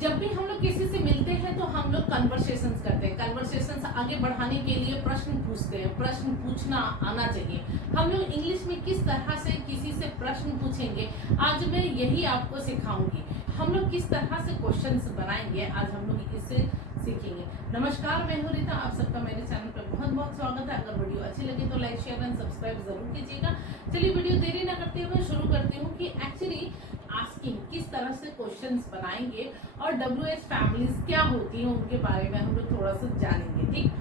जब भी हम लोग किसी से मिलते हैं तो हम लोग कन्वर्सेशंस करते हैं। कन्वर्सेशंस आगे बढ़ाने के लिए प्रश्न पूछते हैं। प्रश्न पूछना आना चाहिए। हम लोग इंग्लिश में किस तरह से किसी से प्रश्न पूछेंगे, आज मैं यही आपको सिखाऊंगी। हम लोग किस तरह से क्वेश्चंस बनाएंगे, आज हम लोग इससे सीखेंगे। नमस्कार, मैं हूं रीता, आप सबका मेरे चैनल पर बहुत बहुत स्वागत है। अगर वीडियो अच्छी लगे तो लाइक, शेयर एंड सब्सक्राइब जरूर कीजिएगा। चलिए वीडियो देरी ना करते हुए शुरू करती हूँ कि एक्चुअली आस्किंग किस तरह से क्वेश्चंस बनाएंगे और WH फैमिलीज क्या होती हैं उनके बारे में हम लोग थोड़ा सा जानेंगे। ठीक,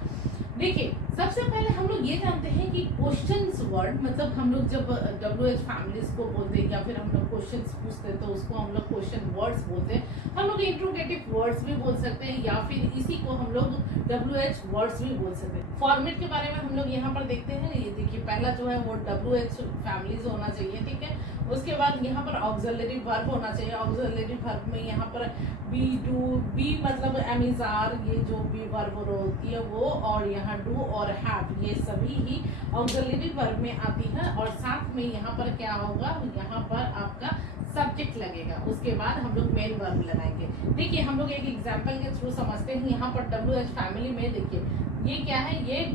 देखिए सबसे पहले हम लोग ये जानते हैं कि क्वेश्चंस वर्ड मतलब हम लोग जब WH फैमिलीज को बोलते हैं या फिर हम लोग क्वेश्चंस पूछते हैं तो उसको हम लोग क्वेश्चन वर्ड्स बोलते हैं। हम लोग इंट्रोगेटिव वर्ड्स भी बोल सकते हैं या फिर इसी को हम लोग WH वर्ड्स भी बोल सकते हैं। फॉर्मेट के बारे में हम लोग यहाँ पर देखते हैं। ये देखिए पहला जो है वो WH फैमिलीज होना चाहिए, ठीक है। उसके बाद यहाँ पर ऑक्सिलरी वर्ब होना चाहिए। ऑक्सिलरी वर्ब में यहाँ पर बी, डू, बी मतलब एम इज आर, ये जो बी वर्ब होती है वो, और यहाँ डू और हैव ये सभी ही ऑक्सिलरी वर्ब में आती है। और साथ में यहाँ पर क्या होगा, यहाँ पर आपका सब्जेक्ट लगेगा। उसके बाद हम लोग मेन वर्ब लगाएंगे। देखिए हम लोग एक एग्जांपल के थ्रू समझते हैं। यहाँ पर WH फैमिली में देखिए ये क्या है, ये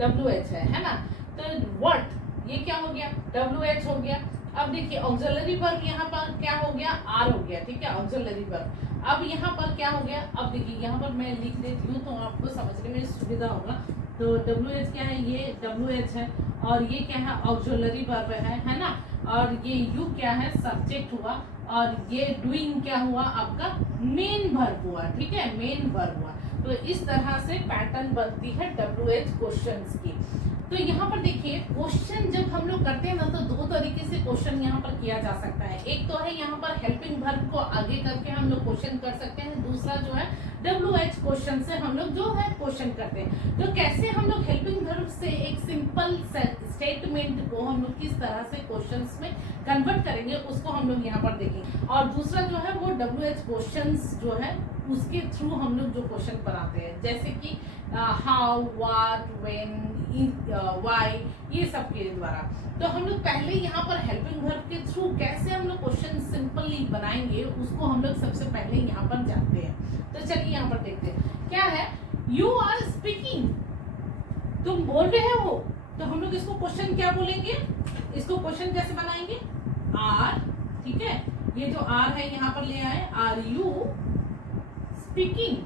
WH है ना। तो व्हाट ये क्या हो गया, WH हो गया। अब देखिए ऑक्सिलरी वर्ब यहाँ पर क्या हो गया, आर हो गया, ठीक है, ऑक्सिलरी वर्ब। अब यहाँ पर क्या हो गया, अब देखिए यहाँ पर मैं लिख देती हूँ तो आपको समझने में सुविधा होगा। तो WH क्या है, ये WH है, और ये क्या है, ऑक्सिलरी वर्ब है ना। और ये यू क्या है, सब्जेक्ट हुआ, और ये डूइंग क्या हुआ, आपका मेन वर्ब हुआ, ठीक है, मेन वर्ब हुआ। तो इस तरह से पैटर्न बनती है WH क्वेश्चंस की। तो यहाँ पर देखिए क्वेश्चन जब हम लोग करते हैं ना तो दो तरीके से क्वेश्चन यहाँ पर किया जा सकता है। एक तो है यहाँ पर हेल्पिंग वर्ब को आगे करके हम लोग क्वेश्चन कर सकते हैं। दूसरा जो है WH क्वेश्चन से हम लोग जो है क्वेश्चन करते हैं। तो कैसे हम लोग हेल्पिंग वर्ब से एक सिंपल स्टेटमेंट को हम लोग किस तरह से क्वेश्चंस में कन्वर्ट करेंगे उसको हम लोग यहाँ पर देखेंगे। और दूसरा जो है वो WH क्वेश्चंस जो है उसके थ्रू हम लोग जो क्वेश्चन बनाते हैं, जैसे कि हाउ, व्हाट, व्हेन, व्हाई, ये सब के द्वारा। तो हम लोग पहले यहाँ पर हेल्पिंग वर्ब के थ्रू कैसे हम लोग क्वेश्चन सिंपली बनाएंगे उसको हम लोग सबसे पहले यहाँ पर जानते हैं। तो चलिए यहाँ पर देखते हैं क्या है, यू आर स्पीकिंग, तुम बोल रहे हो। तो हम लोग इसको क्वेश्चन क्या बोलेंगे, इसको क्वेश्चन कैसे बनाएंगे, आर, ठीक है, ये जो आर है यहाँ पर ले आए, आर यू स्पीकिंग।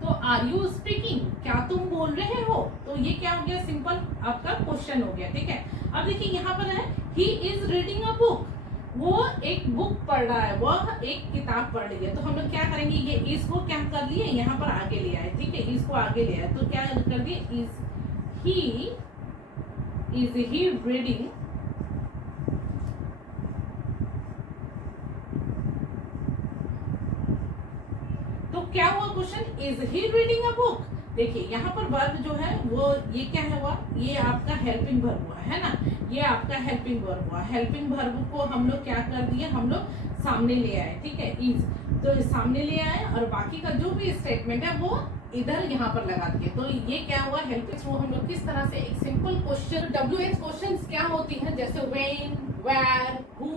तो आर यू स्पीकिंग, क्या तुम बोल रहे हो। तो ये क्या हो गया, सिंपल आपका क्वेश्चन हो गया, ठीक है। अब देखिए यहाँ पर है he is reading a book, वो एक बुक पढ़ रहा है, वह एक किताब पढ़ रही है। तो हम लोग क्या करेंगे, ये इसको क्या कर लिए, यहाँ पर आगे ले आए, ठीक है, इसको आगे ले आए। तो क्या कर दिए, इज ही रीडिंग, तो क्या हुआ question, is he reading a book. देखिए यहाँ पर वर्ब जो है वो ये क्या हुआ, ये आपका हेल्पिंग वर्ब हुआ है ना, ये आपका हेल्पिंग वर्ब हुआ। हेल्पिंग वर्ब को हम लोग क्या कर दिए, हम लोग सामने ले आए, ठीक है, इज, तो सामने ले आए और बाकी का जो भी स्टेटमेंट है वो इधर यहाँ पर लगा दिए। तो ये क्या हुआ, हेल्पिंग थ्रू हम लोग किस तरह से एक सिंपल क्वेश्चन, WH क्वेश्चंस क्या होती हैं, जैसे when, where, who,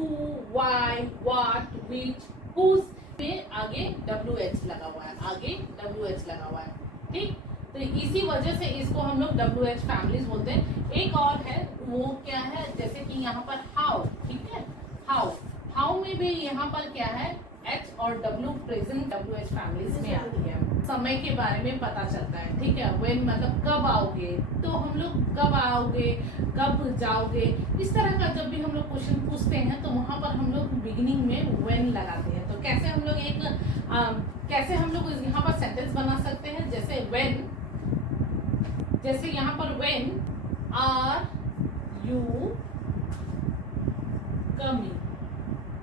why, what, which, whose पे आगे WH लगा हुआ है, आगे WH लगा हुआ है, ठीक। तो इसी वजह से इसको हम लोग WH फैमिलीज बोलते हैं। एक और है वो क्या है, जैसे कि यहाँ पर हाउ, ठीक है, हाउ में भी यहाँ पर क्या है, H और W प्रेजेंट WH फैमिलीज में आती है। समय के बारे में पता चलता है, ठीक है। व्हेन मतलब कब आओगे, तो हम लोग कब आओगे, कब जाओगे, इस तरह का जब भी हम लोग क्वेश्चन पूछते हैं तो वहां पर हम लोग बिगिनिंग में व्हेन लगाते हैं। तो कैसे हम लोग कैसे हम लोग यहाँ पर सेंटेंस बना सकते हैं, जैसे व्हेन, जैसे यहाँ पर when are you coming,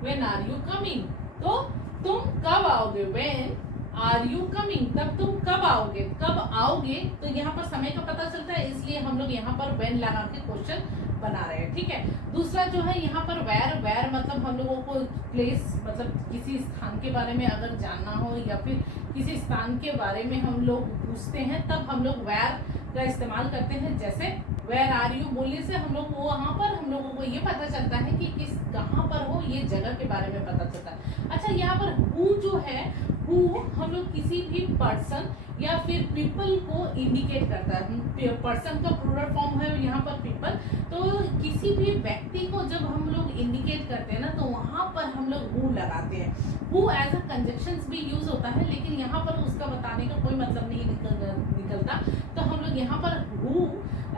when are you coming, तो तुम कब आओगे, व्हेन आर यू कमिंग, तब तुम कब आओगे, कब आओगे। तो यहाँ पर समय का पता चलता है, इसलिए हम लोग यहाँ पर व्हेन लगा के क्वेश्चन बना रहे हैं, ठीक है। दूसरा जो है यहाँ पर वेयर मतलब हम लोगों को प्लेस मतलब किसी स्थान के बारे में अगर जानना हो या फिर किसी स्थान के बारे में हम लोग पूछते हैं तब हम लोग वेयर का इस्तेमाल करते हैं। जैसे वेयर आर यू बोलने से हम लोग वहाँ पर हम लोगों को ये पता चलता है कि किस कहाँ पर हो, ये जगह के बारे में पता चलता है। अच्छा, यहाँ पर हु जो है, हु हम लोग किसी भी पर्सन या फिर पीपल को इंडिकेट करता है। पर्सन का प्लूरल फॉर्म है यहाँ पर पीपल। तो किसी भी व्यक्ति को जब हम लोग इंडिकेट करते हैं ना, तो वहाँ पर हम लोग हु लगाते हैं। हु एज अ कंजक्शंस भी यूज होता है, लेकिन यहाँ पर उसका बताने का कोई मतलब नहीं निकलता। तो हम लोग यहाँ पर हु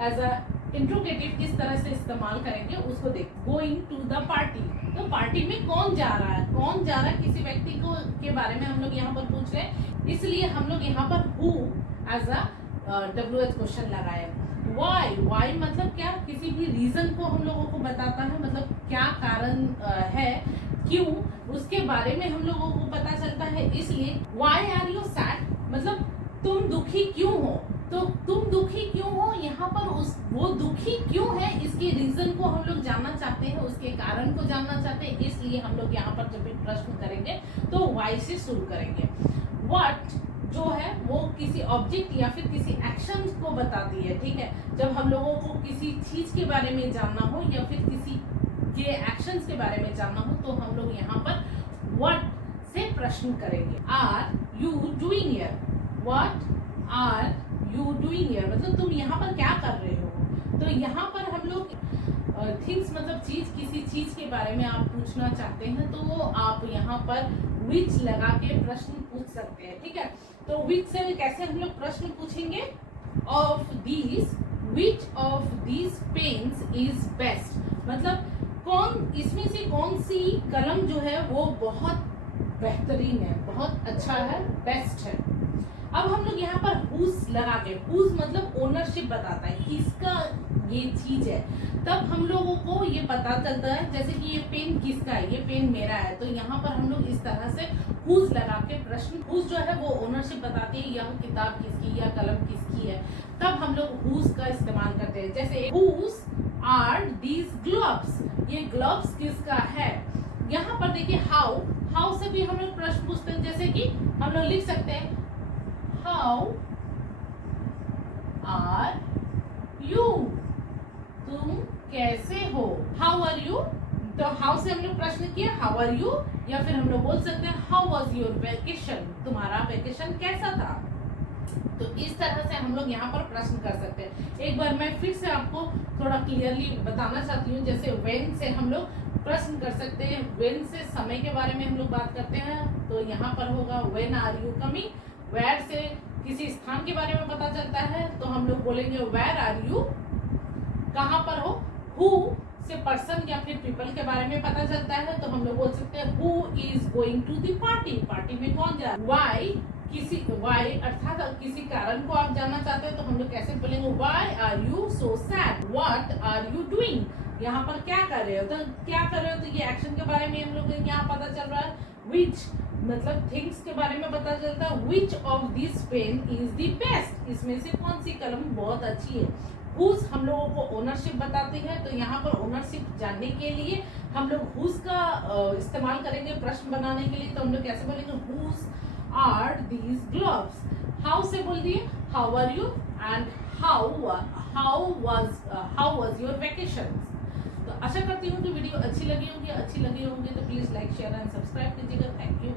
एज अ इंट्रोगेटिव किस तरह से इस्तेमाल करेंगे उसको देख। गोइंग टू द पार्टी, तो पार्टी में कौन जा रहा है, कौन जा रहा है, किसी व्यक्ति को के बारे में हम लोग यहाँ पर पूछ रहे हैं, इसलिए हम लोग यहाँ पर who as a WH question लगाए। वाई मतलब क्या, किसी भी रीजन को हम लोगों को बताता है, मतलब क्या कारण है, क्यों, उसके बारे में हम लोगों को पता चलता है। इसलिए वाई आर यू सैड, मतलब तुम दुखी क्यों हो। तो तुम दुखी क्यों हो, यहाँ पर वो दुखी क्यों है, इसके रीजन को हम लोग जानना चाहते हैं, उसके कारण को जानना चाहते हैं। इसलिए हम लोग यहाँ पर जब भी प्रश्न करेंगे तो वाई से शुरू करेंगे। व्हाट जो है वो किसी ऑब्जेक्ट या फिर किसी एक्शन को बताती है, ठीक है। जब हम लोगों को किसी चीज के बारे में जानना हो या फिर किसी के एक्शंस के बारे में जानना हो, तो हम लोग यहाँ पर व्हाट से प्रश्न करेंगे। Are you doing here, what are you doing here, मतलब तुम यहाँ पर क्या कर रहे हो। तो यहाँ पर हम लोग थिंग्स मतलब चीज, किसी चीज के बारे में आप पूछना चाहते हैं तो आप यहाँ पर विच लगा के प्रश्न पूछ सकते हैं, ठीक है। तो विच से कैसे हम लोग प्रश्न पूछेंगे, of these which of these pens is best, मतलब कौन इसमें से कौन सी कलम जो है वो बहुत बेहतरीन है, बहुत अच्छा है, बेस्ट है। अब हम लोग यहाँ पर हुज लगा के, हुज मतलब ओनरशिप बताता है, किसका ये चीज है, तब हम लोगों को ये पता चलता है। जैसे कि ये पेन किसका है, ये पेन मेरा है, तो यहाँ पर हम लोग इस तरह से हुज लगा के प्रश्न, हुज जो है वो ओनरशिप बताती है, यह किताब किसकी या कलम किसकी है, तब हम लोग हुज का इस्तेमाल करते हैं। जैसे हुज आर दीज ग्लोव्स, ये ग्लोव्स किसका है। यहाँ पर देखिए हाउ, हाउ से भी हम लोग प्रश्न पूछते हैं। जैसे कि हम लोग लिख सकते हैं हाउ आर यू, तुम कैसे हो, हाउ आर यू। तो हाउ से हम लोग प्रश्न किया हाउ आर यू, या फिर हम लोग बोल सकते हैं हाउ वाज योर वेकेशन, तुम्हारा वेकेशन कैसा था। तो इस तरह से हम लोग यहाँ पर प्रश्न कर सकते हैं। एक बार मैं फिर से आपको थोड़ा क्लियरली बताना चाहती हूँ। जैसे व्हेन से हम लोग प्रश्न कर सकते हैं, व्हेन से समय के बारे में हम लोग बात करते हैं, तो यहाँ पर होगा when are you coming. Where से किसी स्थान के बारे में पता चलता है, तो हम लोग बोलेंगे वेयर आर यू, कहाँ पर हो। हु से पर्सन या फिर पीपल के बारे में पता चलता है, तो हम लोग बोल सकते हैं who is going to the party, party में कौन जा रहा है। वाई, किसी वाई अर्थात किसी कारण को आप जानना चाहते हैं, तो हम लोग कैसे बोलेंगे why are you so sad. What are you doing, यहाँ पर क्या कर रहे हो, तो क्या कर रहे हो, तो ये एक्शन के बारे में हम लोग यहाँ पता चल रहा है। विच मतलब थिंग्स के बारे में पता चलता है। Which of this pen is the best, इसमें से कौन सी कलम बहुत अच्छी है। हुज हम लोगों को ओनरशिप बताती है, तो यहाँ पर ओनरशिप जानने के लिए हम लोग हुज का इस्तेमाल करेंगे प्रश्न बनाने के लिए। तो हम लोग कैसे बोलेंगे whose are these gloves. How से बोल दिए how are you, and how was your vacation. तो आशा करती हूँ कि वीडियो अच्छी लगी होगी तो please like share and subscribe कीजिएगा। Thank you.